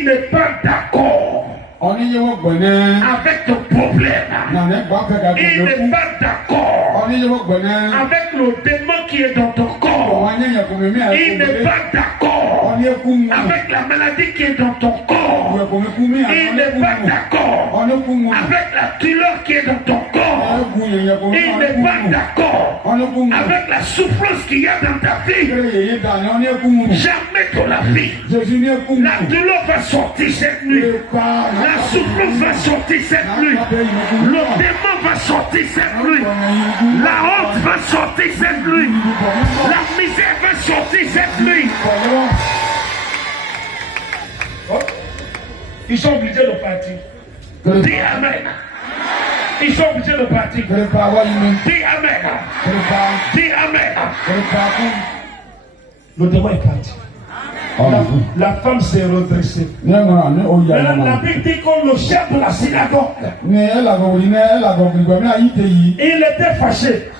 Il n'est pas d'accord avec ton problème. Il n'est pas d'accord avec le démon qui est dans ton corps. Il n'est pas d'accord avec la maladie qui est dans ton corps. Il n'est pas d'accord avec la douleur qui est dans ton corps. Il n'est pas d'accord avec la souffrance qu'il y a dans ta vie. Jamais dans la vie. La douleur va sortir cette nuit. La souffrance va sortir cette nuit. Le démon va sortir cette nuit. La honte va sortir cette nuit. La misère va sortir cette nuit. Ils sont obligés de partir. Dis Amen. Ils sont obligés de partir. Dis Amen. Dis Amen. Le démon est parti. La femme s'est redressée. La Bible dit que le chef de la synagogue, il était fâché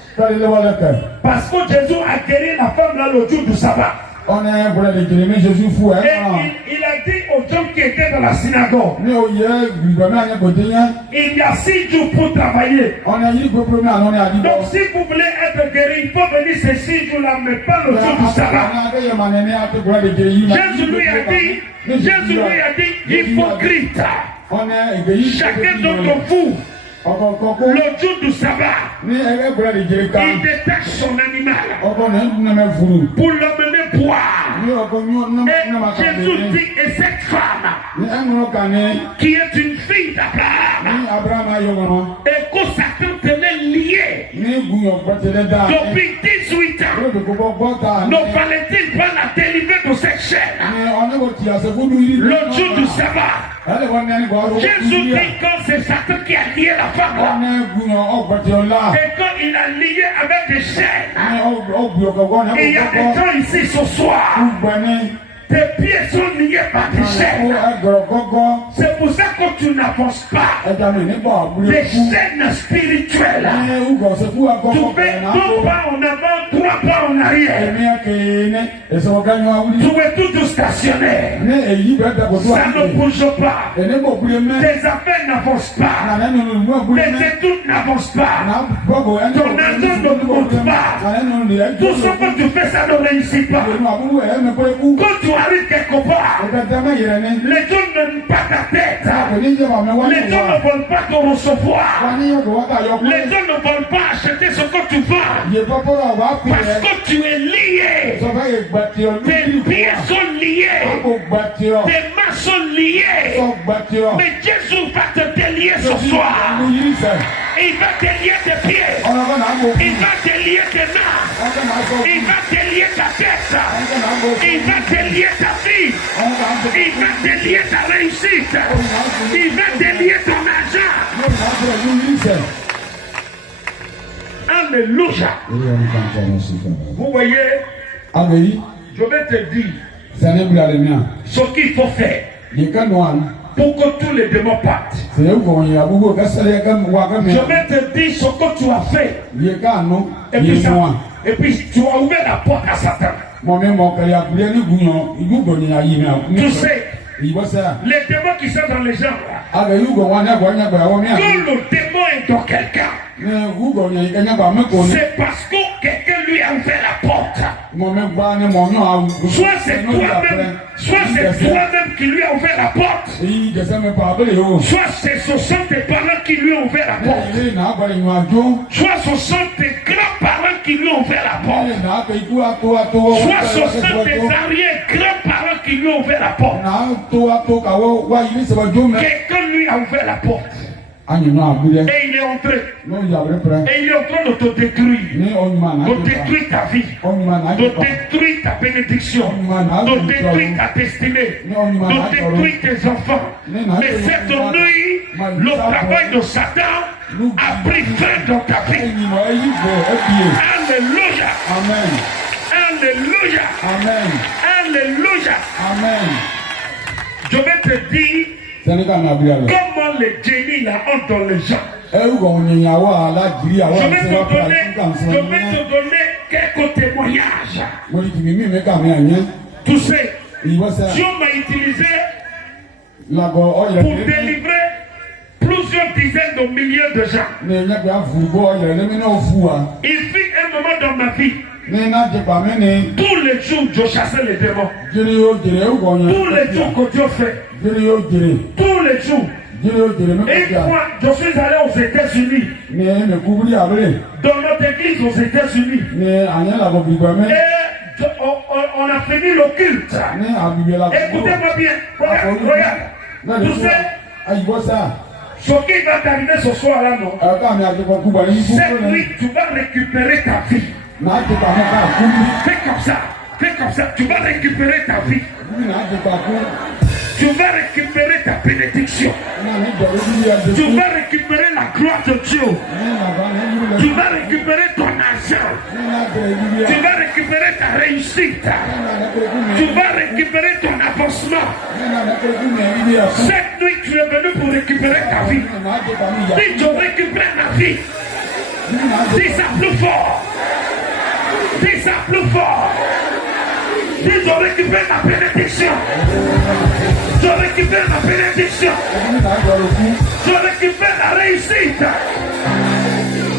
parce que Jésus a guéri la femme là le jour du sabbat. Et il a dit aux gens qui étaient dans la synagogue, il y a 6 jours pour travailler. Donc si vous voulez être guéri, il faut venir ces 6 jours là, mais pas le jour du sabbat. Jésus lui a dit, hypocrite, chacun d'entre vous, le jour du sabbat, il détache son animal pour l'emmener boire. Et Jésus dit, et cette femme qui est une fille d'Abraham, et que Satan tenait liée depuis 18 ans, ne fallait-il pas la délivrer de cette chaîne le jour du sabbat? Jésus dit que c'est Satan qui a lié la femme et quand il a lié avec des chaînes. Et il y a des gens ici ce soir, tes pieds sont liés par des chaînes. C'est pour ça que tu n'avances pas. Des chaînes spirituelles. Tu fais 2 pas en avant, 3 pas en arrière. Tu es toujours stationnaire. Ça ne bouge pas. Tes affaires n'avancent pas. Tes études n'avancent pas. Ton argent ne monte pas. Tout ce que tu fais, ça ne réussit pas. Quand tu arrives quelque part, les gens n'aiment pas ta tête. Les gens ne veulent pas te recevoir. Les gens ne veulent pas acheter ce que tu vends. Parce que tu es lié. Tes pieds sont liés. Tes mains sont liées. Mais Jésus va te délier ce soir. Il va délier tes pieds. Il va délier tes mains. Il va délier ta tête. Il va délier ta vie. Il va délier ta réussite. Il va délier ton argent. Alléluia. Vous voyez, je vais te dire ce qu'il faut faire pour que tous les démons partent. Je vais te dire ce que tu as fait. Et puis tu as ouvert la porte à Satan. Tu sais, les démons qui sont dans les gens, quand le démon est dans quelqu'un, c'est parce que quelqu'un lui a ouvert la porte. Soit c'est toi-même qui lui a ouvert la porte, soit ce sont tes parents qui lui ont ouvert la porte, soit ce sont tes grands-parents qui lui ont ouvert la porte, soit ce sont tes arrière-grands-parents qui lui ont ouvert la porte. Quelqu'un lui a ouvert la porte. Et il est entré. Et il est en train de te détruire. De détruire ta vie. De détruire ta bénédiction. De détruire ta destinée. De détruire tes enfants. Mais cette nuit, le travail de Satan a pris fin dans ta vie. Alléluia. Amen. Alléluia. Amen. Alléluia. Amen. Je vais te dire comment les génies là entrent dans les gens. Je vais te donner quelques témoignages. Tu sais, Dieu m'a utilisé pour délivrer plusieurs dizaines de milliers de gens. Il fit un moment dans ma vie. Tous les jours, je chassais les démons. Tous les jours que Dieu fait. Tous les jours. Et moi, je suis allé aux États-Unis. Dans notre église aux États-Unis. Et on a fini le culte. Écoutez-moi bien. Regarde. Tu sais, ce qui va t'arriver ce soir-là, non? Cette nuit, tu vas récupérer ta vie. Fais comme ça. Fais comme ça. Tu vas récupérer ta vie. Tu vas récupérer ta bénédiction. Tu vas récupérer la gloire de Dieu. Tu vas récupérer ton argent. Tu vas récupérer ta réussite. Tu vas récupérer ton avancement. Cette nuit, tu es venu pour récupérer ta vie. Si tu récupères ma vie, dis ça plus fort. Dis ça plus fort. Si je récupère ma bénédiction, je récupère ma bénédiction, je récupère la réussite.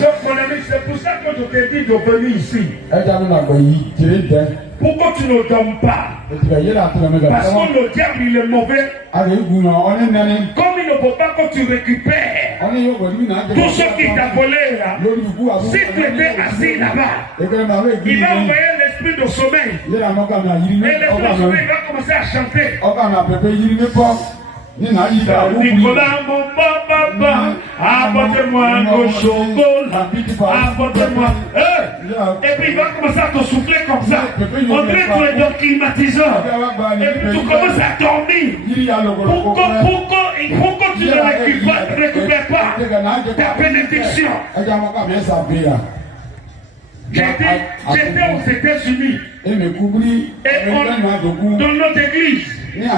Donc mon ami, c'est pour ça que je t'ai dit de venir ici. Pourquoi tu ne dormes pas? Parce que le diable il est mauvais. Comme il ne veut pas que tu récupères tout ce qui t'a volé là. Si tu étais assis là-bas, il va envoyer l'esprit de sommeil. Et l'esprit de sommeil va commencer à chanter. Nicolas, mon papa, apporte-moi un chocolat, apporte-moi. Et puis il va commencer à te souffler comme ça. On dirait que tu es dans le climatiseur. Et puis tu commences à dormir. Pourquoi tu ne récupères pas ta bénédiction? J'étais aux États-Unis. Et dans notre église. Et on a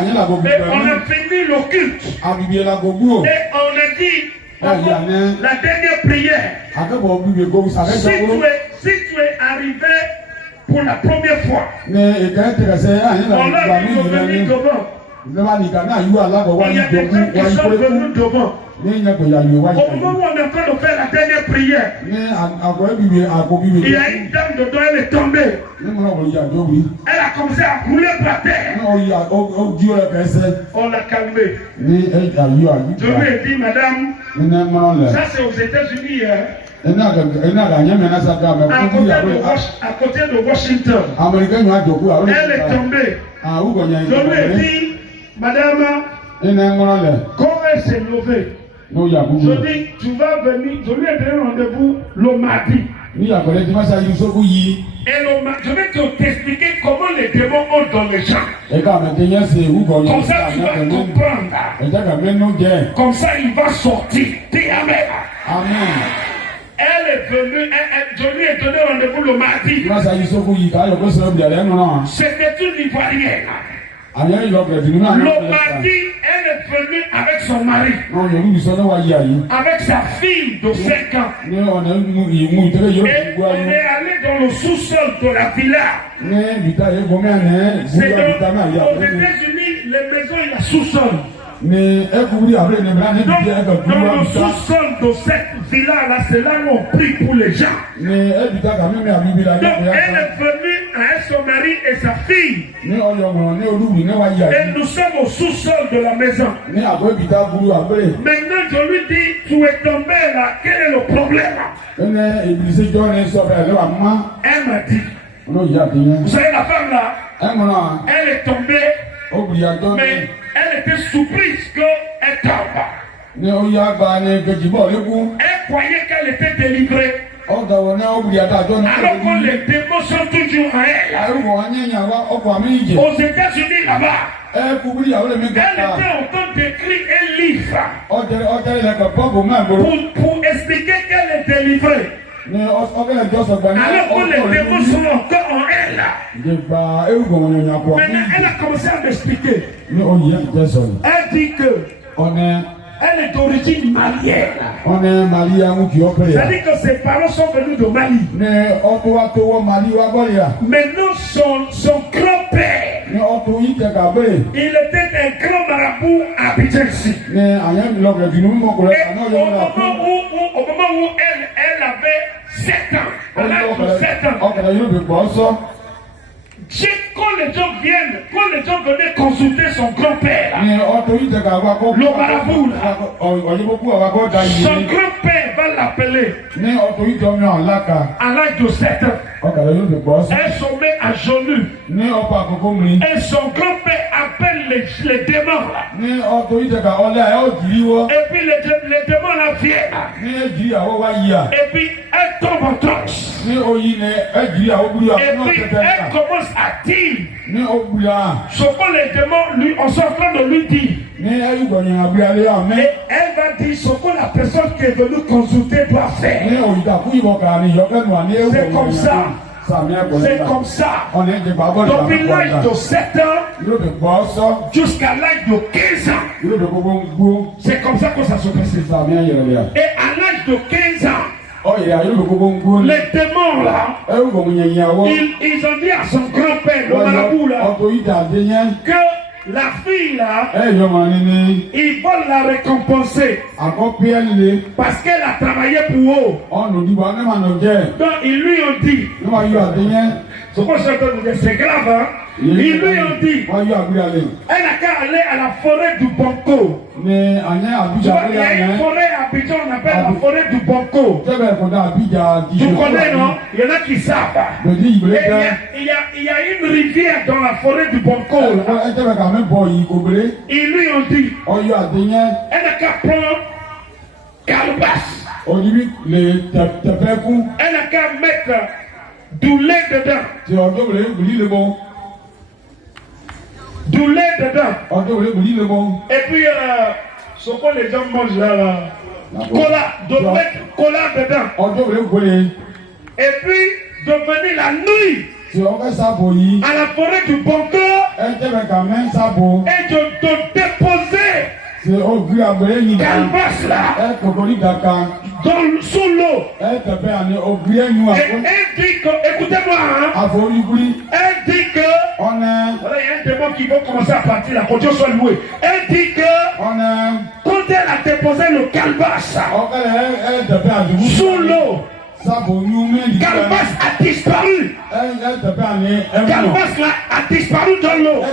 fini le culte. Et on a dit la dernière prière. Si tu es arrivé pour la première fois, on a dit de venir devant. Il y a des gens qui sont venus devant. Au moment où on est en train de faire la dernière prière, il y a une dame dedans, elle est tombée. Elle a commencé à rouler par terre. On l'a calmée. Je lui ai dit, madame, ça c'est aux États-Unis. À côté de Washington. Elle est tombée. Je lui ai dit, madame, quand elle s'est levée, je dis, tu vas venir, je lui ai donné rendez-vous le mardi. Et je vais t'expliquer comment les démons ont dans les gens. Comme ça, tu vas comprendre. Comme ça, il va sortir. Dis Amen. Amen. Elle est venue, je lui ai donné rendez-vous le mardi. C'était une Ivoirienne. Le mardi, elle est venue avec son mari, avec sa fille de 5 ans. Et on est allé dans le sous-sol de la villa. C'est aux États-Unis, les maisons, il y a sous-sol. Dans le sous-sol de cette villa-là, c'est là où on prie pour les gens. Donc elle est venue avec son mari et sa fille. Et nous sommes au sous-sol de la maison. Maintenant, je lui dis, tu es tombé là, quel est le problème? Elle m'a dit, vous savez la femme là, elle est tombée, mais elle était surprise qu'elle tombe. Elle croyait qu'elle était délivrée. Alors que les démons sont toujours en elle. Aux États-Unis là-bas, elle était en train d'écrire un livre pour expliquer qu'elle est délivrée. Alors que les démons sont encore en elle. Maintenant, elle a commencé à m'expliquer. Elle dit que elle est d'origine malienne. C'est-à-dire que ses parents sont venus de Mali. Maintenant, son grand-père Il était un grand marabout à Abidjan ici. Au moment où elle avait 7 ans, à l'âge de 7 ans, quand les gens venaient consulter son grand-père, le marabout, son grand-père va l'appeler à l'âge de 7 ans. Elle se met à genoux. Et son grand-père appelle les démons là. Et puis les démons là viennent. Et puis elle tombe en transe. Et puis elle commence à dire ce que les démons on sont en train de lui dire. Et elle va dire ce que la personne qui est venue consulter doit faire. C'est comme ça. C'est comme ça. Depuis l'âge de 7 ans jusqu'à l'âge de 15 ans. C'est comme ça que ça se passe. Et à l'âge de 15 ans, les démons là, ils ont dit à son grand-père, le marabout là, que la fille là, ils vont la récompenser parce qu'elle a travaillé pour eux. Donc ils lui ont dit, c'est grave, hein? Ils lui ont dit, elle n'a qu'à aller à la forêt du Banco. Il y a une forêt à Abidjan, on appelle la forêt du Banco. Tu connais, non? Il y en a qui savent. Et il y a une rivière dans la forêt du Banco. Ils lui ont dit, elle n'a qu'à prendre calebasse. Elle n'a qu'à mettre du lait dedans. Du lait dedans. Et puis, ce que les gens mangent là, cola, de mettre cola dedans. Et puis, de venir la nuit à la forêt du Banco et de déposer calebasse là sous l'eau. Et elle dit que, écoutez-moi, hein, elle dit que, voilà, il y a un démon qui va commencer à partir là, quand Dieu soit loué. Elle dit que, quand elle a déposé le calebasse sous l'eau, calebasse a disparu. Calebasse là a disparu dans l'eau.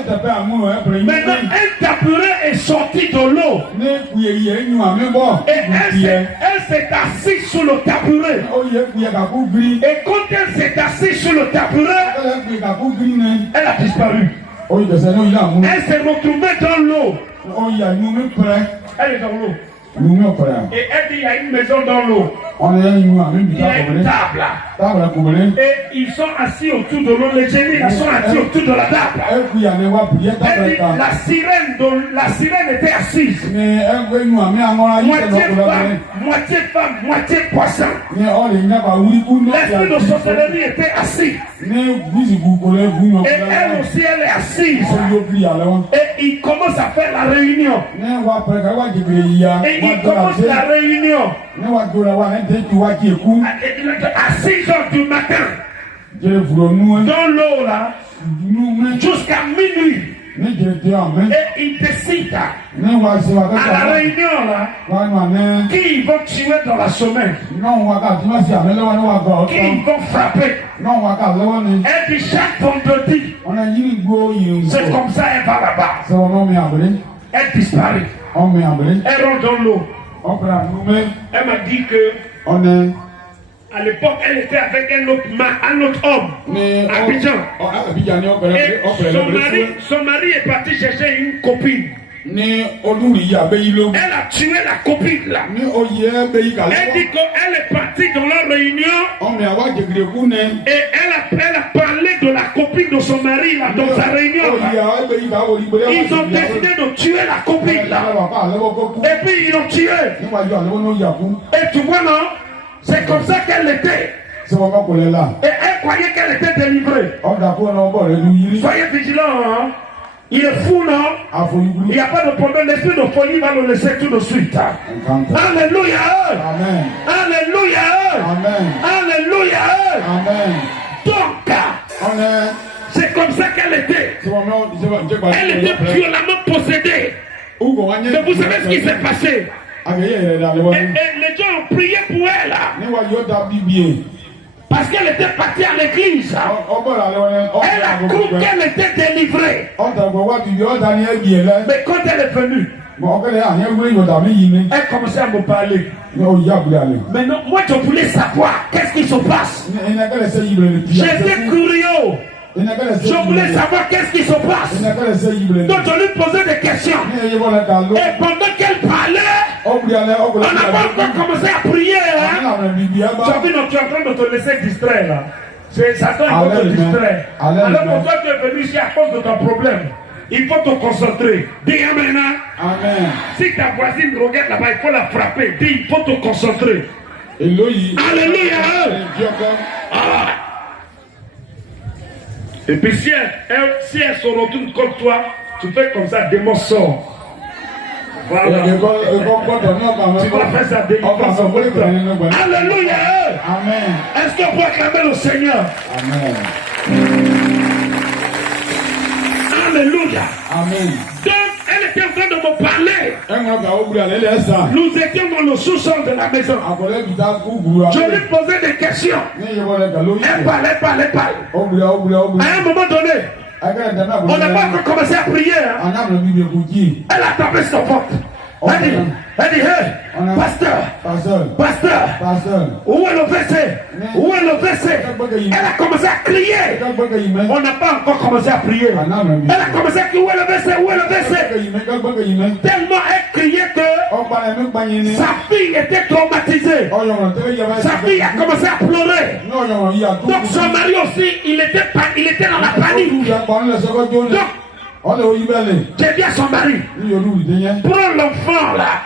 Maintenant, un tabouret est sorti de l'eau. Et elle s'est assise sur le tabouret. Et quand elle s'est assise sur le tabouret, elle a disparu. Elle s'est retrouvée dans l'eau. Elle est dans l'eau. Et elle dit, il y a une maison dans l'eau. Il y a une table. Et ils sont assis autour de l'eau. Les génies sont assis autour de la table. Elle dit, la sirène était assise. Moitié femme, moitié poisson. L'esprit de sorcellerie était assis. Et elle aussi, elle est assise. Et il commence à faire la réunion. Et il commence la réunion à 6 heures du matin. Dans l'eau là, jusqu'à minuit. Et il décide à la réunion là qui ils vont tuer dans la semaine, qui ils vont frapper. Elle dit chaque vendredi, c'est comme ça elle va là-bas. Elle disparaît. Elle rentre dans l'eau. Elle m'a dit que à l'époque, elle était avec un autre homme à Abidjan. Et son mari est parti chercher une copine. Elle a tué la copine là. Elle dit qu'elle est partie dans la réunion. Et elle a parlé de la copine de son mari là, dans sa réunion là. Ils ont décidé de tuer la copine là. Et puis ils l'ont tué. Et tu vois non? C'est comme ça qu'elle était. Et elle croyait qu'elle était délivrée. Soyez vigilants, hein? Il est fou, non? Il n'y a pas de problème. L'esprit de folie va le laisser tout de suite. Alléluia. Amen. Alléluia. Amen. Alléluia. Amen. Donc, C'est comme ça qu'elle était. Elle était violemment possédée. Mais vous savez ce qui s'est passé? Et les gens ont prié pour elle. Parce qu'elle était partie à l'église. Elle a cru qu'elle était délivrée. Mais quand elle est venue, elle commençait à me parler. Mais non, moi je voulais savoir qu'est-ce qui se passe. J'étais curieux. Je voulais savoir qu'est-ce qui se passe. Donc je lui posais des questions. Et pendant qu'elle parlait, on n'a pas encore commencé à prier. Hein? Tu as vu, tu es en train de te laisser distraire là. C'est Satan qui va te distraire. Alors pour toi tu es venu ici à cause de ton problème. Il faut te concentrer. Dis Amen. Amen. Si ta voisine regarde là-bas, il faut la frapper. Dis, il faut te concentrer. Alléluia. Ah. Et puis si elle se retourne comme toi, tu fais comme ça, démon sort. Voilà. Tu vas faire ça, démon sort. Alléluia. Amen. Est-ce qu'on peut acclamer le Seigneur? Amen. Alléluia. Amen. Donc, elle était en train de me parler. Nous étions dans le sous-sol de la maison. Je lui posais des questions. Elle parlait. À un moment donné, on n'a pas encore commencé à prier. Hein? Elle a tapé sa porte. Elle dit, hey, pasteur, où est le verset? Où est le verset? Elle a commencé à crier. On n'a pas encore commencé à prier. Elle a commencé à crier, où est le verset? Où est le verset? Tellement elle criait que sa fille était traumatisée. Sa fille a commencé à pleurer. Donc son mari aussi, il était dans la panique. Donc, j'ai dit à son mari, prends l'enfant là.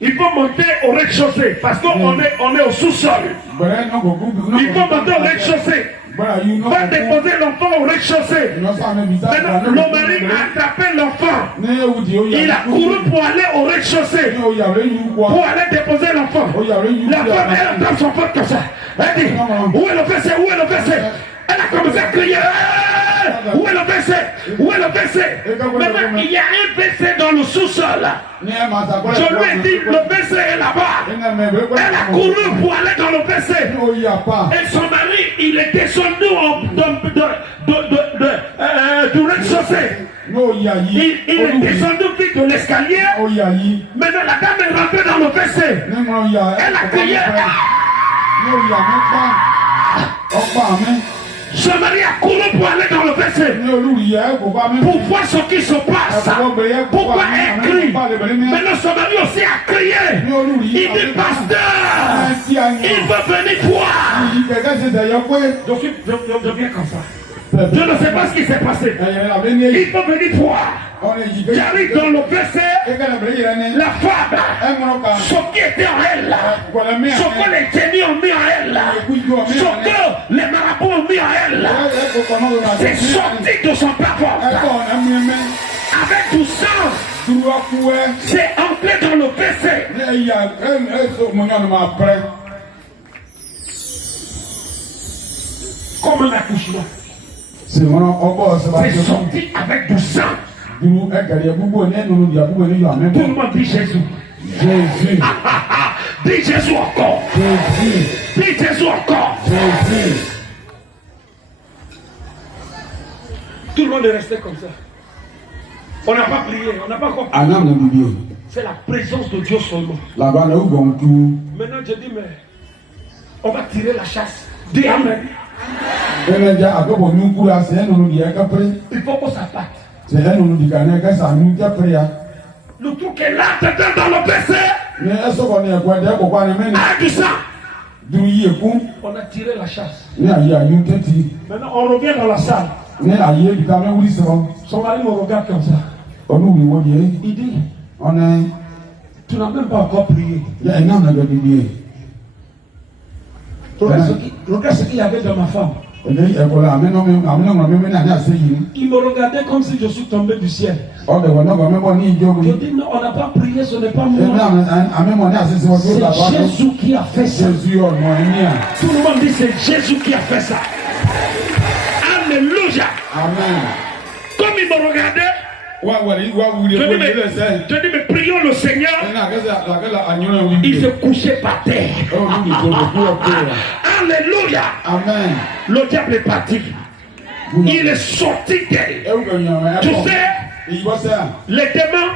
Il faut monter au rez-de-chaussée parce qu'on est au sous-sol. Il faut monter au rez-de-chaussée. Va déposer l'enfant au rez-de-chaussée. Maintenant, le mari a attrapé l'enfant. Il a couru pour aller au rez-de-chaussée. Pour aller déposer l'enfant. La femme, elle attrape son enfant comme ça. Elle dit, où est le verset? Où est le verset? Elle a commencé à crier. Où est le verset? Où est le verset? Maintenant, il y a un verset dans le sous-sol. Je lui ai dit, le verset est là-bas. Elle a couru pour aller dans le verset. Et son mari, il est descendu du rez-de-chaussée. Il est descendu vite de l'escalier. Maintenant, la dame est rentrée dans le verset. Elle a crié. Son mari a couru pour aller dans le verset. Pour voir ce qui se passe. Pourquoi elle crie? Maintenant son mari aussi a crié. Il dit, pasteur, il veut venir voir. Je viens comme ça. Je ne sais pas ce qui s'est passé. Il peut venir voir. J'arrive dans le verset. La femme, ce qui était en elle, ce que les génies ont mis en elle, ce que les marabouts ont mis en elle, c'est sorti de son plafond. Avec du sang, c'est entré dans le verset. Comme un accouchement. C'est sorti avec du sang. Tout le monde dit Jésus. Jésus. Dis Jésus encore. Jésus. Dis Jésus encore. Jésus. Tout le monde est resté comme ça. On n'a pas prié, on n'a pas encore prié. C'est la présence de Dieu seulement. Maintenant je dis, mais on va tirer la chasse. Dis Amen. Il faut que ça parte. Le truc est là, dedans dans le verset. Ah, du sang. On a tiré la chasse. Maintenant on revient dans la salle. Son mari me regarde comme ça. Il dit, tu n'as même pas encore prié. Regarde ce qu'il y avait dans ma femme. Il me regardait comme si je suis tombé du ciel. Je dis non, on n'a pas prié, ce n'est pas moi. C'est Jésus qui a fait ça. Tout le monde dit c'est Jésus qui a fait ça. Alléluia. Amen. Comme il me regardait, je dis mais prions le Seigneur. Il se couchait par terre. Alléluia. Amen. Le diable est parti. Il est sorti d'elle. Tu sais, les démons